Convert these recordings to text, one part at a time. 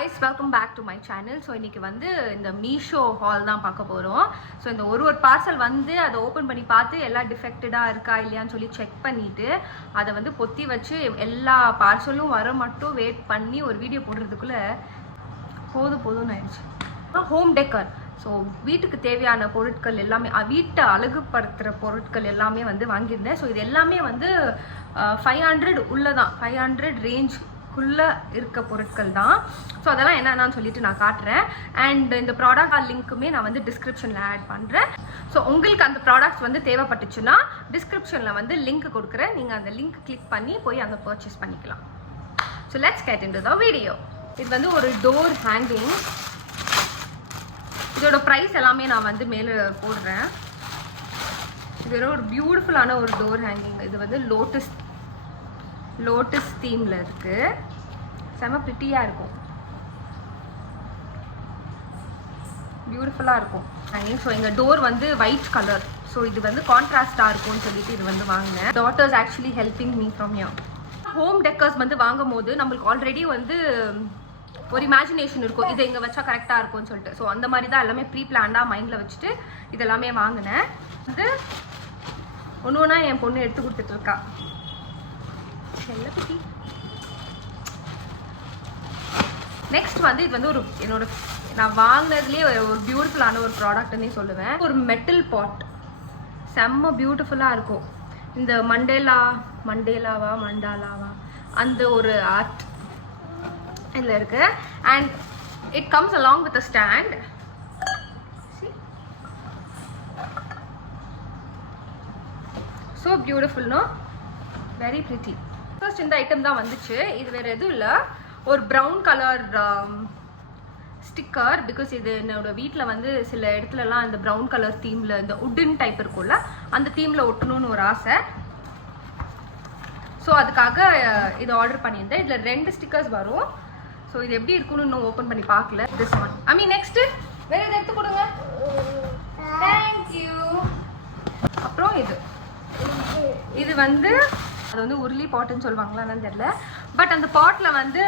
guys, welcome back to my channel. So இன்னைக்கு வந்து இந்த மீஷோ ஹால் தான் பார்க்க போறோம். ஸோ இந்த ஒரு பார்சல் வந்து அதை ஓப்பன் பண்ணி பார்த்து எல்லாம் டிஃபெக்டடாக இருக்கா இல்லையான்னு சொல்லி செக் பண்ணிட்டு அதை வந்து பொத்தி வச்சு எல்லா பார்சலும் வர மட்டும் வெயிட் பண்ணி ஒரு வீடியோ போடுறதுக்குள்ள போதும்னு ஆயிடுச்சு. ஹோம் டெக்கர், ஸோ வீட்டுக்கு தேவையான பொருட்கள் எல்லாமே, வீட்டை அழகுபடுத்துகிற பொருட்கள் எல்லாமே வந்து வாங்கியிருந்தேன். ஸோ இது எல்லாமே வந்து 500 உள்ளதான், 500 ரேஞ்சுக்குள்ளே இருக்க பொருட்கள் தான். ஸோ அதெல்லாம் என்னென்னு சொல்லிட்டு நான் காட்டுறேன். அண்ட் இந்த ப்ராடக்ட் லிங்க்குமே நான் வந்து டிஸ்கிரிப்ஷனில் ஆட் பண்ணுறேன். ஸோ உங்களுக்கு அந்த ப்ராடக்ட்ஸ் வந்து தேவைப்பட்டுச்சுன்னா டிஸ்கிரிப்ஷனில் வந்து லிங்க் கொடுக்குறேன். நீங்கள் அந்த லிங்க் கிளிக் பண்ணி போய் அங்கே பர்ச்சேஸ் பண்ணிக்கலாம். So let's get into the video. இது வந்து ஒரு டோர் ஹேங்கிங். இதோட ப்ரைஸ் எல்லாமே நான் வந்து மேலே போடுறேன். இது ஒரு பியூட்டிஃபுல்லான ஒரு டோர் ஹேங்கிங். இது வந்து லோட்டஸ் தீமில் இருக்குது. செம ப்ரிட்டியாக இருக்கும், பியூட்டிஃபுல்லாக இருக்கும் ஹேங்கிங். ஸோ எங்கள் டோர் வந்து ஒயிட் கலர், ஸோ இது வந்து கான்ட்ராஸ்டாக இருக்கும்னு சொல்லிட்டு இது வந்து வாங்கினேன். Daughters actually helping me from you. Home decors வந்து வாங்கும் போது நம்மளுக்கு ஆல்ரெடி வந்து ஒரு இமேஜினேஷன் இருக்கும், இதை இங்கே வச்சா கரெக்டாக இருக்கும்னு சொல்லிட்டு. ஸோ அந்த மாதிரி தான் எல்லாமே ப்ரீ பிளான்டாக மைண்டில் வச்சுட்டு இதெல்லாமே வாங்கினேன். வந்து ஒன்று ஒன்றா என் பொண்ணு எடுத்து கொடுத்துட்ருக்கா. செல்லக்குட்டி. நெக்ஸ்ட் வந்து இது வந்து என்னோட நான் வாங்கினதுலேயே ஒரு பியூட்டிஃபுல்லான ஒரு ப்ராடக்ட்னே சொல்லுவேன். ஒரு மெட்டல் பாட், செம்ம பியூட்டிஃபுல்லாக இருக்கும். இந்த மண்டேலாவா அந்த ஒரு ஆர்ட் இதில் இருக்கு. And it comes along with a stand. So beautiful, no? Very pretty. First இந்த ஐட்டம் தான் வந்துச்சு. இது வேறு எதுவும் இல்லை, ஒரு ப்ரௌன் கலர் ஸ்டிக்கர். பிகாஸ் இது என்னோட வீட்டில் வந்து சில இடத்துலலாம் இந்த ப்ரௌன் கலர் தீமில் இந்த உட்டன் டைப் இருக்கும்ல, அந்த தீமில் ஒட்டணும்னு ஒரு ஆசை. ஸோ அதுக்காக இது ஆர்டர் பண்ணியிருந்தேன். இதில் 2 ஸ்டிக்கர்ஸ் வரும். ஸோ இது எப்படி இருக்குன்னு இன்னும் ஓப்பன் பண்ணி பார்க்கல. திஸ் ஒன் நெக்ஸ்ட்டு வேறு எது எடுத்து கொடுங்க. தேங்க்யூ. அப்புறம் இது வந்து அது வந்து உருளி பாட்டுன்னு சொல்லுவாங்களான்னு தெரியல. பட் அந்த பாட்டில் வந்து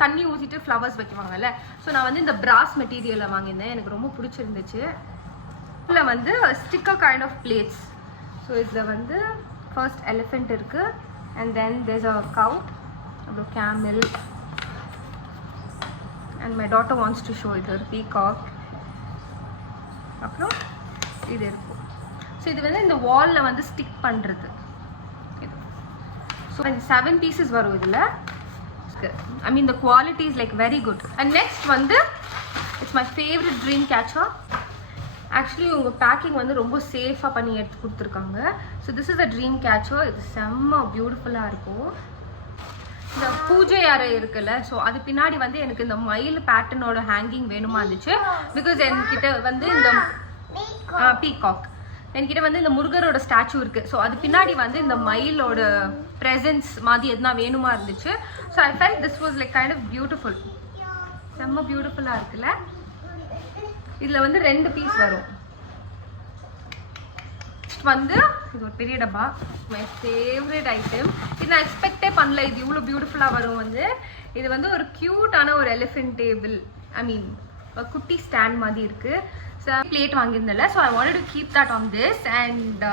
தண்ணி ஊற்றிட்டு ஃப்ளவர்ஸ் வைக்குவாங்கல்ல. ஸோ நான் வந்து இந்த பிராஸ் மெட்டீரியலை வாங்கியிருந்தேன், எனக்கு ரொம்ப பிடிச்சிருந்துச்சு. இதில் வந்து sticker kind of plates. So இதில் வந்து ஃபர்ஸ்ட் எலிஃபெண்ட் இருக்குது, and then there's a cow, அப்புறம் camel, and my daughter wants to show it, ஒரு peacock. அப்புறம் இது இருக்கும். ஸோ இது வந்து இந்த வாலில் வந்து ஸ்டிக் பண்ணுறது. இது ஸோ 7 pieces வரும் இதில். the quality is like very good. And next வந்து it's my favorite dream catcher. Actually உங்கள் பேக்கிங் வந்து ரொம்ப சேஃபாக பண்ணி எடுத்து கொடுத்துருக்காங்க. So this is a dream catcher. இது செம்ம பியூட்டிஃபுல்லாக இருக்கும். இந்த பூஜை அறை இருக்குல்ல, ஸோ அது பின்னாடி வந்து எனக்கு இந்த மயில் பேட்டர்னோட ஹேங்கிங் வேணுமா இருந்துச்சு. பிகாஸ் என்கிட்ட வந்து இந்த பீகாக், என்கிட்ட வந்து இந்த முருகரோட ஸ்டாச்சு இருக்குது. ஸோ அது பின்னாடி வந்து இந்த மயிலோட ப்ரெசன்ஸ் மாதிரி எதுனா வேணுமா இருந்துச்சு. So I felt this was like kind of beautiful. செம்ம பியூட்டிஃபுல்லாக இருக்குல்ல. இதில் வந்து 2 பீஸ் வரும். வந்து இது ஒரு பெரிய டப்பா, மை ஃபேவரட் ஐட்டம். இது நான் எக்ஸ்பெக்டே பண்ணல இது இவ்வளோ பியூட்டிஃபுல்லாக வரும். இது வந்து ஒரு க்யூட்டான ஒரு எலிஃபென்ட் டேபிள், குட்டி ஸ்டாண்ட் மாதிரி இருக்குது. ஸோ பிளேட் வாங்கியிருந்தேன்ல, so I wanted to keep that on this. And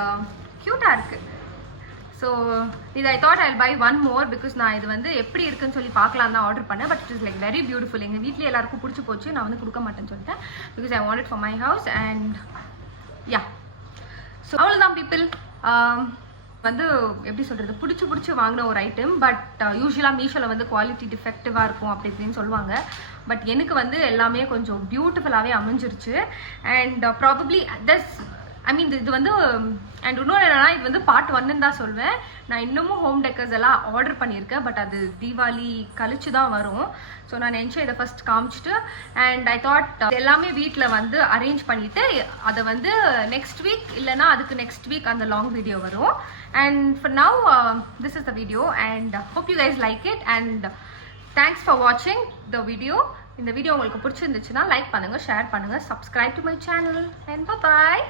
க்யூட்டாக இருக்குது. ஸோ இது I thought I buy 1 more because நான் இது வந்து எப்படி இருக்குன்னு சொல்லி பார்க்கலாம் தான் ஆர்டர் பண்ணேன். But it is like very beautiful. எங்கள் வீட்டில் எல்லாருக்கும் பிடிச்சி போச்சு, நான் வந்து கொடுக்க மாட்டேன்னு சொல்லிட்டேன். Because I wanted for my house. And yeah, so அவ்வளோதான் பீப்புள். வந்து எப்படி சொல்கிறது, பிடிச்சி வாங்கின ஒரு ஐட்டம். பட் யூஸ்வலாக மீஷோவில் வந்து குவாலிட்டி டிஃபெக்டிவாக இருக்கும் அப்படி இப்படின்னு சொல்லுவாங்க. பட் எனக்கு வந்து எல்லாமே கொஞ்சம் பியூட்டிஃபுல்லாகவே அமைஞ்சிருச்சு. அண்ட் ப்ராபப்ளி இது வந்து அண்ட் இன்னொன்று என்னன்னா, இது வந்து பார்ட் 1ன்னு தான் சொல்வேன். நான் இன்னமும் ஹோம் டெக்கர்ஸ் எல்லாம் ஆர்டர் பண்ணியிருக்கேன். பட் அது தீபாவளி கழிச்சு தான் வரும். ஸோ நான் நினச்சேன் இதை ஃபர்ஸ்ட் காமிச்சிட்டு, அண்ட் ஐ தாட் எல்லாமே வீட்டில் வந்து அரேஞ்ச் பண்ணிவிட்டு அதை வந்து நெக்ஸ்ட் வீக் இல்லைனா அதுக்கு நெக்ஸ்ட் வீக் அந்த லாங் வீடியோ வரும். And for now this is the video. And hope you guys like it. And thanks for வாட்சிங் த வீடியோ. இந்த வீடியோ உங்களுக்கு பிடிச்சிருந்துச்சுன்னா லைக் பண்ணுங்கள், ஷேர் பண்ணுங்கள், subscribe to my channel. And bye.